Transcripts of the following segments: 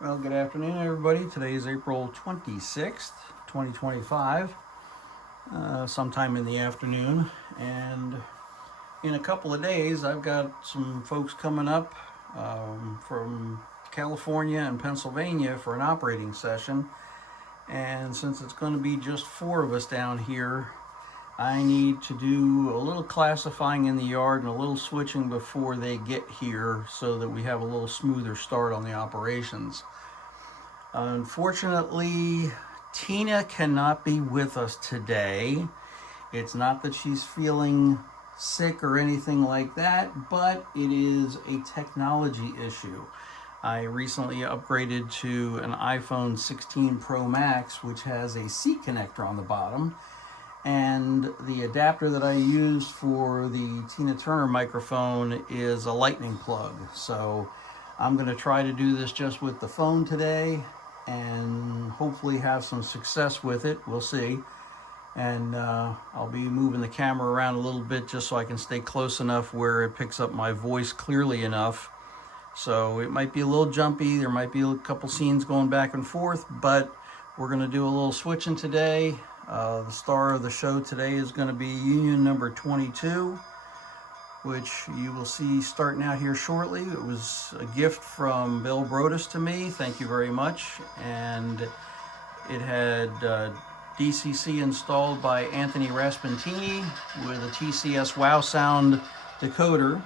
Well, good afternoon, everybody. Today is April 26th, 2025, sometime in the afternoon. And in a couple of days, I've got some folks coming up from California and Pennsylvania for an operating session. And since it's going to be just four of us down here, I need to do a little classifying in the yard and a little switching before they get here so that we have a little smoother start on the operations. Unfortunately, Tina cannot be with us today. It's not that she's feeling sick or anything like that, but it is a technology issue. I recently upgraded to an iPhone 16 Pro Max, which has a C connector on the bottom. And the adapter that I use for the Tina Turner microphone is a lightning plug. So I'm going to try to do this just with the phone today and hopefully have some success with it. We'll see. And I'll be moving the camera around a little bit just so I can stay close enough where it picks up my voice clearly enough. So it might be a little jumpy. There might be a couple scenes going back and forth, but we're going to do a little switching today. The star of the show today is going to be Union number 22, which you will see starting out here shortly. It was a gift from Bill Brodus to me. Thank you very much. And it had DCC installed by Anthony Raspentini with a TCS Wow Sound decoder.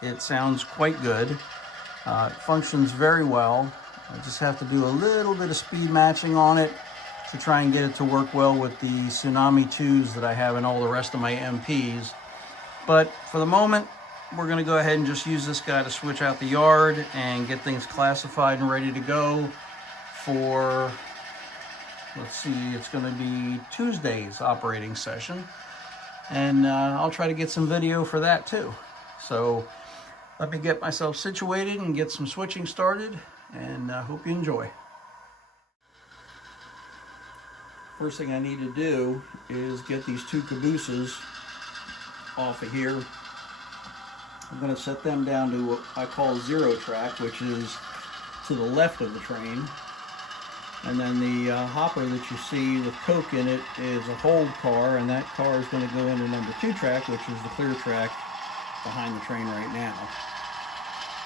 It sounds quite good. It functions very well. I just have to do a little bit of speed matching on it to try and get it to work well with the Tsunami 2s that I have in all the rest of my MPs. But for the moment, we're going to go ahead and just use this guy to switch out the yard and get things classified and ready to go for, let's see, it's going to be Tuesday's operating session. And I'll try to get some video for that too. So let me get myself situated and get some switching started, and hope you enjoy. First thing I need to do is get these two cabooses off of here. I'm going to set them down to what I call zero track, which is to the left of the train. And then the hopper that you see with Coke in it is a hold car, and that car is going to go into number 2 track, which is the clear track behind the train right now.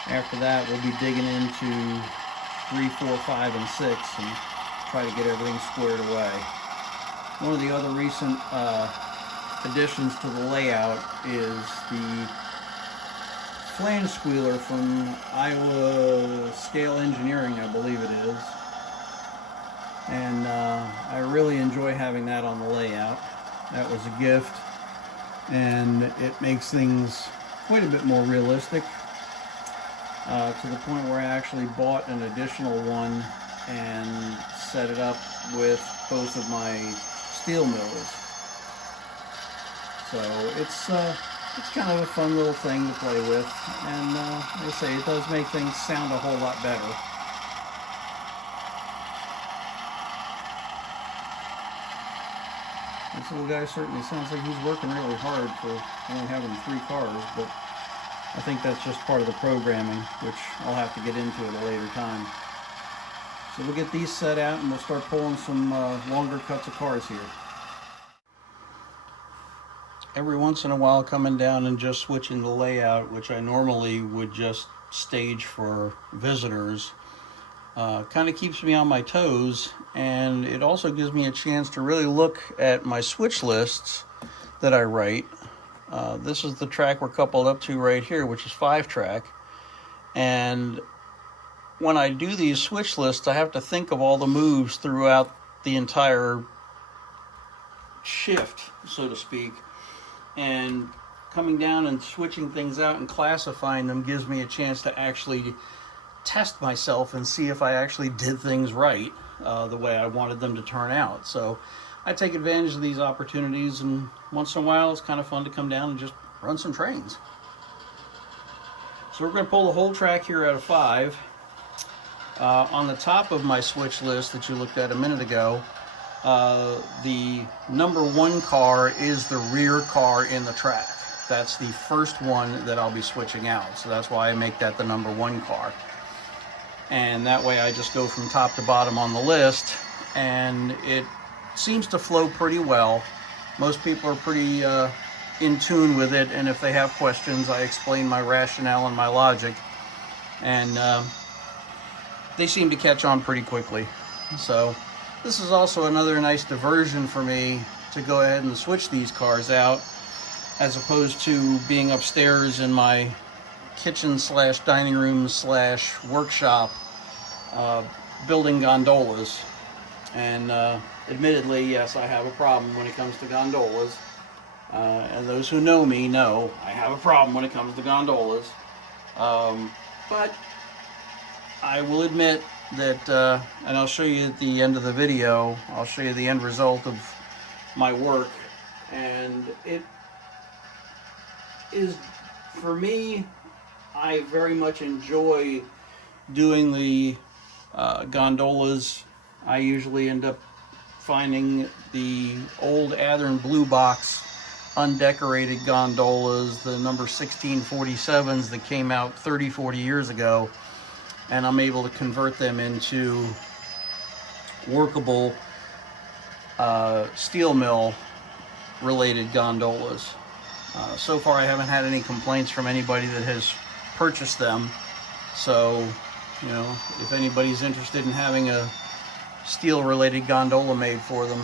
After that, we'll be digging into 3, 4, 5, and 6 and try to get everything squared away. One of the other recent additions to the layout is the flange squealer from Iowa Scale Engineering, I believe it is. And I really enjoy having that on the layout. That was a gift, and it makes things quite a bit more realistic, to the point where I actually bought an additional one and set it up with both of my steel mills. So it's kind of a fun little thing to play with, and like I say, it does make things sound a whole lot better. This little guy certainly sounds like he's working really hard for only having 3 cars, but I think that's just part of the programming, which I'll have to get into at a later time. So we'll get these set out and we'll start pulling some longer cuts of cars here. Every once in a while coming down and just switching the layout, which I normally would just stage for visitors, kind of keeps me on my toes, and it also gives me a chance to really look at my switch lists that I write. This is the track we're coupled up to right here, which is 5 track, and when I do these switch lists, I have to think of all the moves throughout the entire shift, so to speak. And coming down and switching things out and classifying them gives me a chance to actually test myself and see if I actually did things right, the way I wanted them to turn out. So I take advantage of these opportunities, and once in a while it's kind of fun to come down and just run some trains. So we're going to pull the whole track here out of 5. On the top of my switch list that you looked at a minute ago, the number 1 car is the rear car in the track. That's the first one that I'll be switching out, so that's why I make that the number 1 car. and that way I just go from top to bottom on the list, and it seems to flow pretty well. Most people are pretty in tune with it, and if they have questions, I explain my rationale and my logic, and they seem to catch on pretty quickly. So this is also another nice diversion for me to go ahead and switch these cars out, as opposed to being upstairs in my kitchen slash dining room slash workshop building gondolas. And admittedly, yes, I have a problem when it comes to gondolas. And those who know me know I have a problem when it comes to gondolas. But I will admit that, and I'll show you at the end of the video, I'll show you the end result of my work. And it is, for me, I very much enjoy doing the gondolas. I usually end up finding the old Athearn Blue Box undecorated gondolas, the number 1647s that came out 30-40 years ago, and I'm able to convert them into workable steel mill related gondolas. So far I haven't had any complaints from anybody that has purchased them, so you know, if anybody's interested in having a steel related gondola made for them,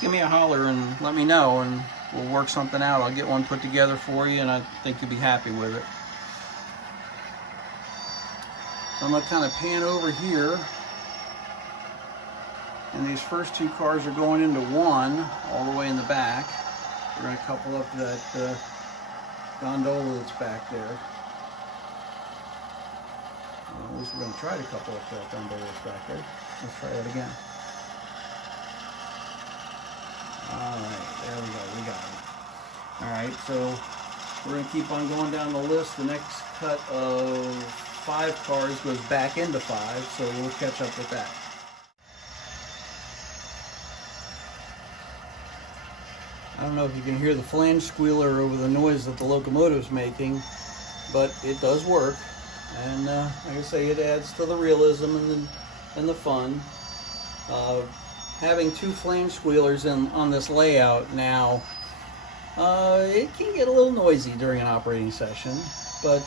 give me a holler and let me know, and we'll work something out. I'll get one put together for you, and I think you'll be happy with it. So I'm going to kind of pan over here, and these first two cars are going into one all the way in the back. We're going to couple up that gondola that's back there. Well, at least we're going to try to couple up that gondola that's back there. Let's try that again. Alright, there we go, we got it. Alright, so we're going to keep on going down the list. The next cut of 5 cars goes back into 5, so we'll catch up with that. I don't know if you can hear the flange squealer over the noise that the locomotive's making, but it does work. And like I say, it adds to the realism and the fun. Having 2 flange squealers on this layout now, it can get a little noisy during an operating session, but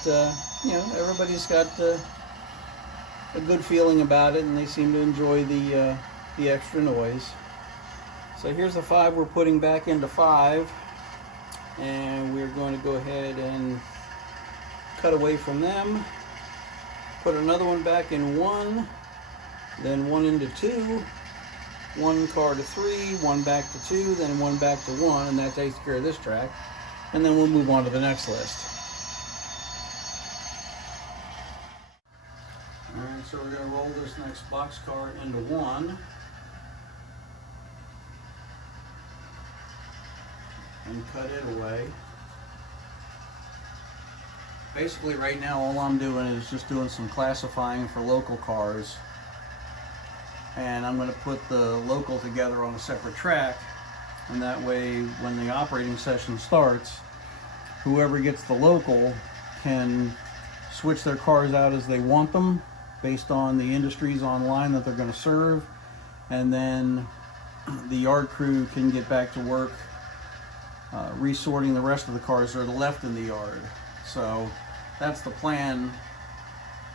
you know, everybody's got a good feeling about it, and they seem to enjoy the extra noise. So here's the 5 we're putting back into 5, and we're going to go ahead and cut away from them. Put another one back in 1, then 1 into 2, 1 car to 3, 1 back to 2, then 1 back to 1, and that takes care of this track. And then we'll move on to the next list. Alright, so we're going to roll this next boxcar into 1. And cut it away. Basically right now all I'm doing is just doing some classifying for local cars, and I'm going to put the local together on a separate track, and that way when the operating session starts, whoever gets the local can switch their cars out as they want them based on the industries online that they're going to serve, and then the yard crew can get back to work resorting the rest of the cars that are left in the yard. So that's the plan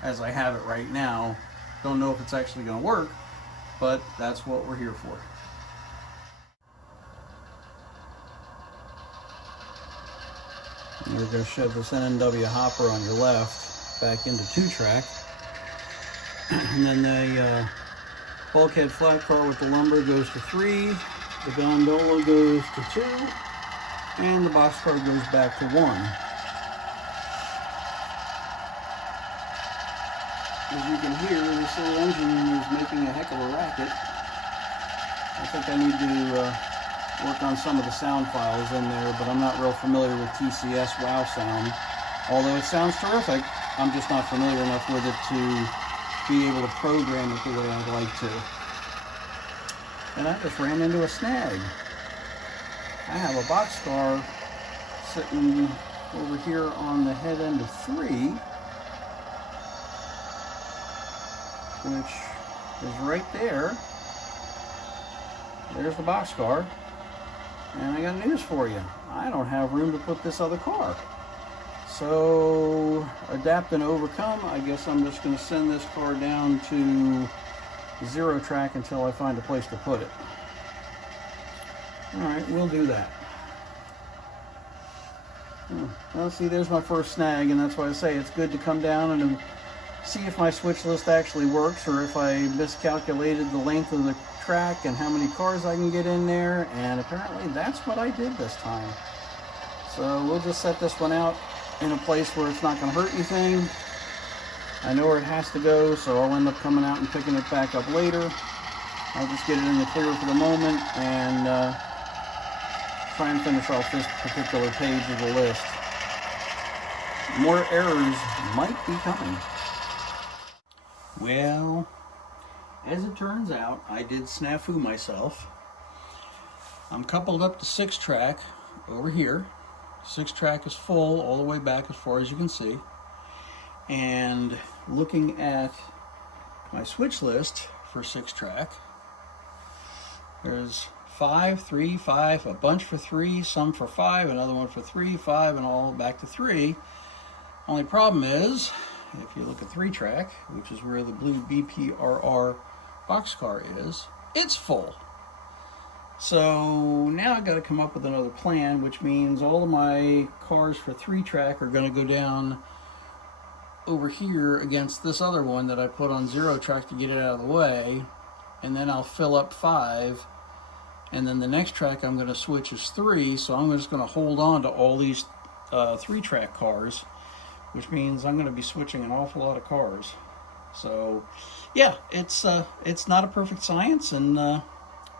as I have it right now. Don't know if it's actually going to work, but that's what we're here for. You're going to shove this NNW hopper on your left back into 2-track, and then the bulkhead flat car with the lumber goes to 3, the gondola goes to 2, and the boxcar goes back to 1. As you can hear, this little engine is making a heck of a racket. I think I need to work on some of the sound files in there, but I'm not real familiar with TCS WOW sound. Although it sounds terrific, I'm just not familiar enough with it to be able to program it the way I'd like to. And I just ran into a snag. I have a boxcar sitting over here on the head end of 3. which is right there. There's the boxcar. And I got news for you. I don't have room to put this other car. So, adapt and overcome. I guess I'm just going to send this car down to 0 track until I find a place to put it. Alright, we'll do that. Well, see, there's my first snag, and that's why I say it's good to come down and see if my switch list actually works, or if I miscalculated the length of the track and how many cars I can get in there, and apparently that's what I did this time. So we'll just set this one out in a place where it's not going to hurt anything. I know where it has to go, so I'll end up coming out and picking it back up later. I'll just get it in the clear for the moment and try and finish off this particular page of the list. More errors might be coming. Well, as it turns out, I did snafu myself. I'm coupled up to 6 track over here. 6 track is full all the way back as far as you can see. And looking at my switch list for 6 track, there's 5, 3, 5, a bunch for 3, some for 5, another one for 3, 5, and all back to 3. Only problem is, if you look at 3 track, which is where the blue BPRR boxcar is, it's full. So now I got to come up with another plan, which means all of my cars for 3 track are going to go down over here against this other one that I put on 0 track to get it out of the way, and then I'll fill up 5, and then the next track I'm going to switch is 3, so I'm just going to hold on to all these 3 track cars, which means I'm going to be switching an awful lot of cars. So yeah, it's not a perfect science, and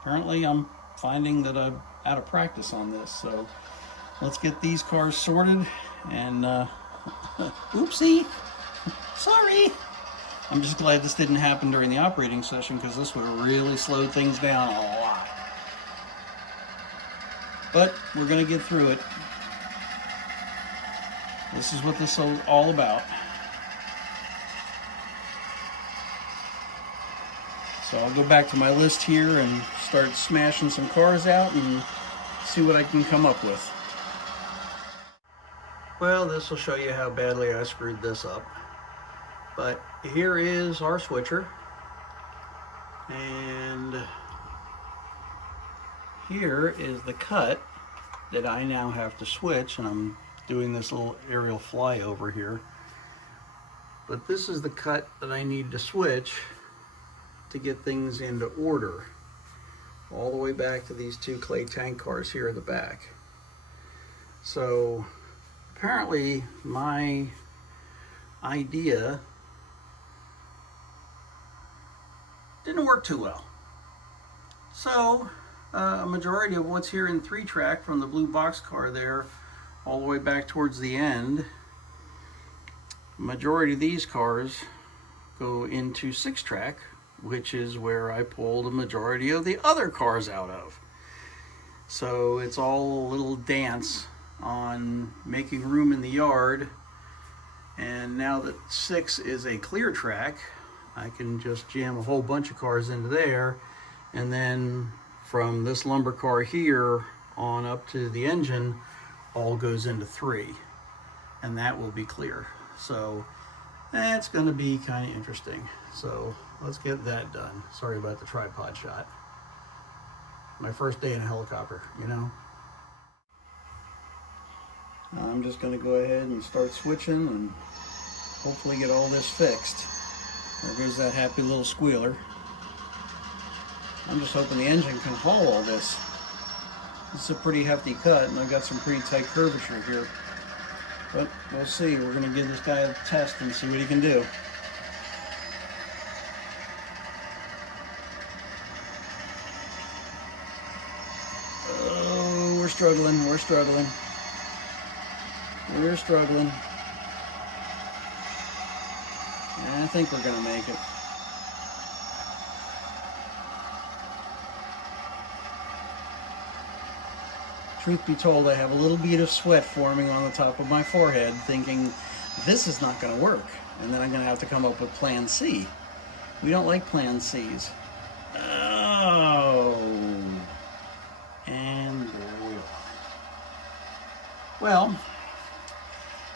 apparently I'm finding that I'm out of practice on this. So let's get these cars sorted, and oopsie, sorry. I'm just glad this didn't happen during the operating session, because this would have really slowed things down a lot. But we're going to get through it. This is what this is all about. So I'll go back to my list here and start smashing some cars out and see what I can come up with. Well, this will show you how badly I screwed this up. But here is our switcher. And here is the cut that I now have to switch, and I'm doing this little aerial flyover here. But this is the cut that I need to switch to get things into order, all the way back to these 2 clay tank cars here at the back. So apparently my idea didn't work too well. So a majority of what's here in 3 track, from the blue box car there all the way back towards the end, majority of these cars go into 6 track, which is where I pulled a majority of the other cars out of. So it's all a little dance on making room in the yard. And now that 6 is a clear track, I can just jam a whole bunch of cars into there, and then from this lumber car here on up to the engine all goes into 3, and that will be clear. So that's going to be kind of interesting. So let's get that done. Sorry about the tripod shot. My first day in a helicopter, you know. I'm just going to go ahead and start switching and hopefully get all this fixed. There goes that happy little squealer. I'm just hoping the engine can haul all this. This is a pretty hefty cut, and I've got some pretty tight curvature here. But we'll see. We're going to give this guy a test and see what he can do. Oh, we're struggling. We're struggling. We're struggling. And I think we're going to make it. Truth be told, I have a little bead of sweat forming on the top of my forehead, thinking this is not going to work, and then I'm going to have to come up with plan C. We don't like Plan Cs. Oh. And there we are. Well,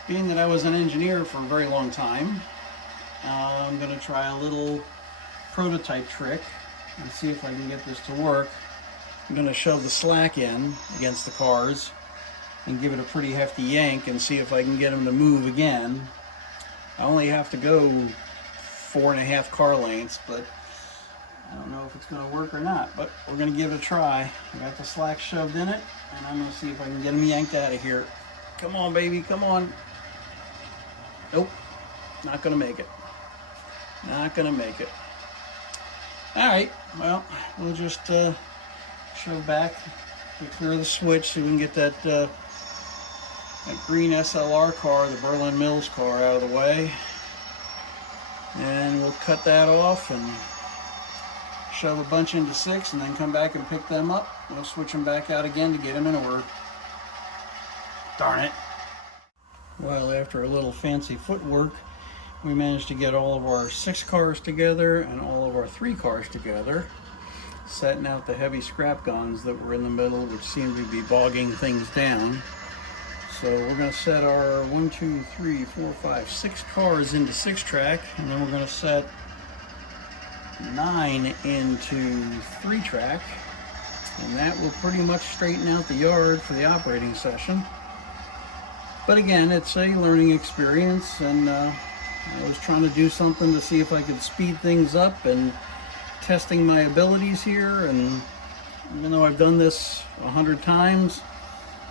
being that I was an engineer for a very long time, I'm going to try a little prototype trick and see if I can get this to work. I'm going to shove the slack in against the cars and give it a pretty hefty yank and see if I can get them to move again. I only have to go 4.5 car lengths, but I don't know if it's going to work or not, but we're going to give it a try. I got the slack shoved in it, and I'm going to see if I can get them yanked out of here. Come on, baby, come on. Nope, not going to make it. Not going to make it. All right, well, we'll just shove back and clear the switch so we can get that green SLR car, the Berlin Mills car, out of the way. And we'll cut that off and shove a bunch into 6 and then come back and pick them up. We'll switch them back out again to get them in order. Darn it. Well, after a little fancy footwork, we managed to get all of our 6 cars together and all of our 3 cars together, setting out the heavy scrap guns that were in the middle, which seemed to be bogging things down. So we're going to set our 1, 2, 3, 4, 5, 6 cars into 6-track, and then we're going to set 9 into 3-track, and that will pretty much straighten out the yard for the operating session. But again, it's a learning experience, and I was trying to do something to see if I could speed things up and testing my abilities here. And even though I've done this 100 times,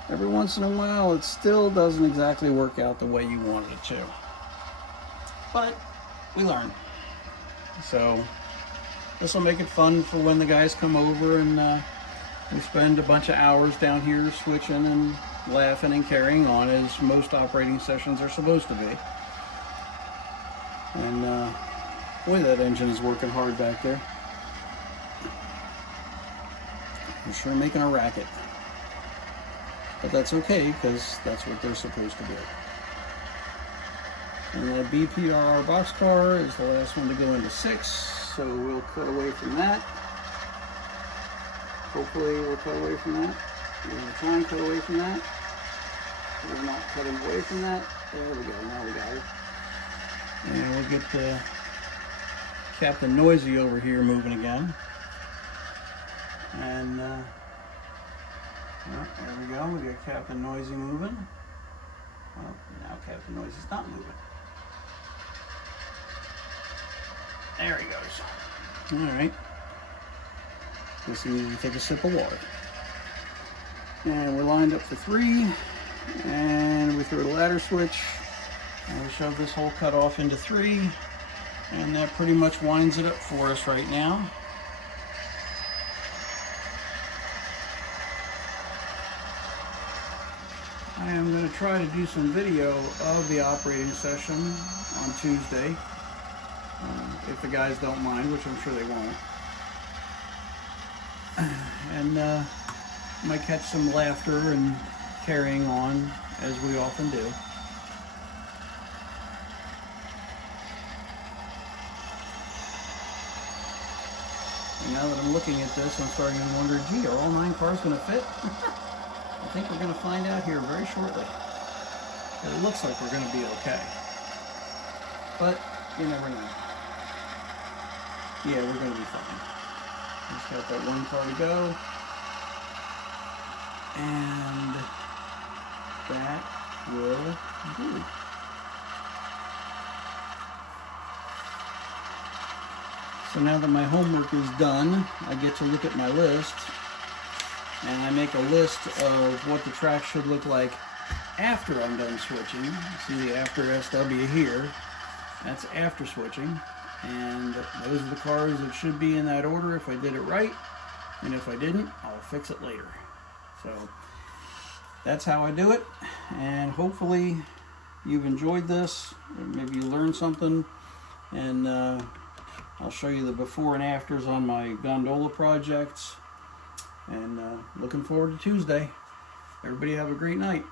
every once in a while it still doesn't exactly work out the way you wanted it to. But we learn. So this will make it fun for when the guys come over, and we spend a bunch of hours down here switching and laughing and carrying on, as most operating sessions are supposed to be. And boy, that engine is working hard back there. We're sure making a racket. But that's okay, because that's what they're supposed to do. And the BPRR boxcar is the last one to go into 6, so we'll cut away from that. Hopefully we'll cut away from that. We're going to try and cut away from that. We're not cutting away from that. There we go, now we got it. And we'll get the Captain Noisy over here moving again. And well, there we go, we got Captain Noisy moving. Well, now Captain Noisy's not moving. There he goes. Alright. Just need to take a sip of water. And we're lined up for 3. And we throw the ladder switch. And we shove this whole cut off into 3. And that pretty much winds it up for us right now. I am going to try to do some video of the operating session on Tuesday. If the guys don't mind, which I'm sure they won't. And might catch some laughter and carrying on, as we often do. And now that I'm looking at this, I'm starting to wonder, gee, are all 9 cars going to fit? I think we're going to find out here very shortly. It looks like we're going to be okay. But you never know. Yeah, we're going to be fine. Just got that 1 car to go. And that will do. So now that my homework is done, I get to look at my list, and I make a list of what the track should look like after I'm done switching. See the after SW here, that's after switching, and those are the cars that should be in that order if I did it right, and if I didn't, I'll fix it later. So that's how I do it, and hopefully you've enjoyed this. Maybe you learned something, and I'll show you the before and afters on my gondola projects, and looking forward to Tuesday. Everybody have a great night.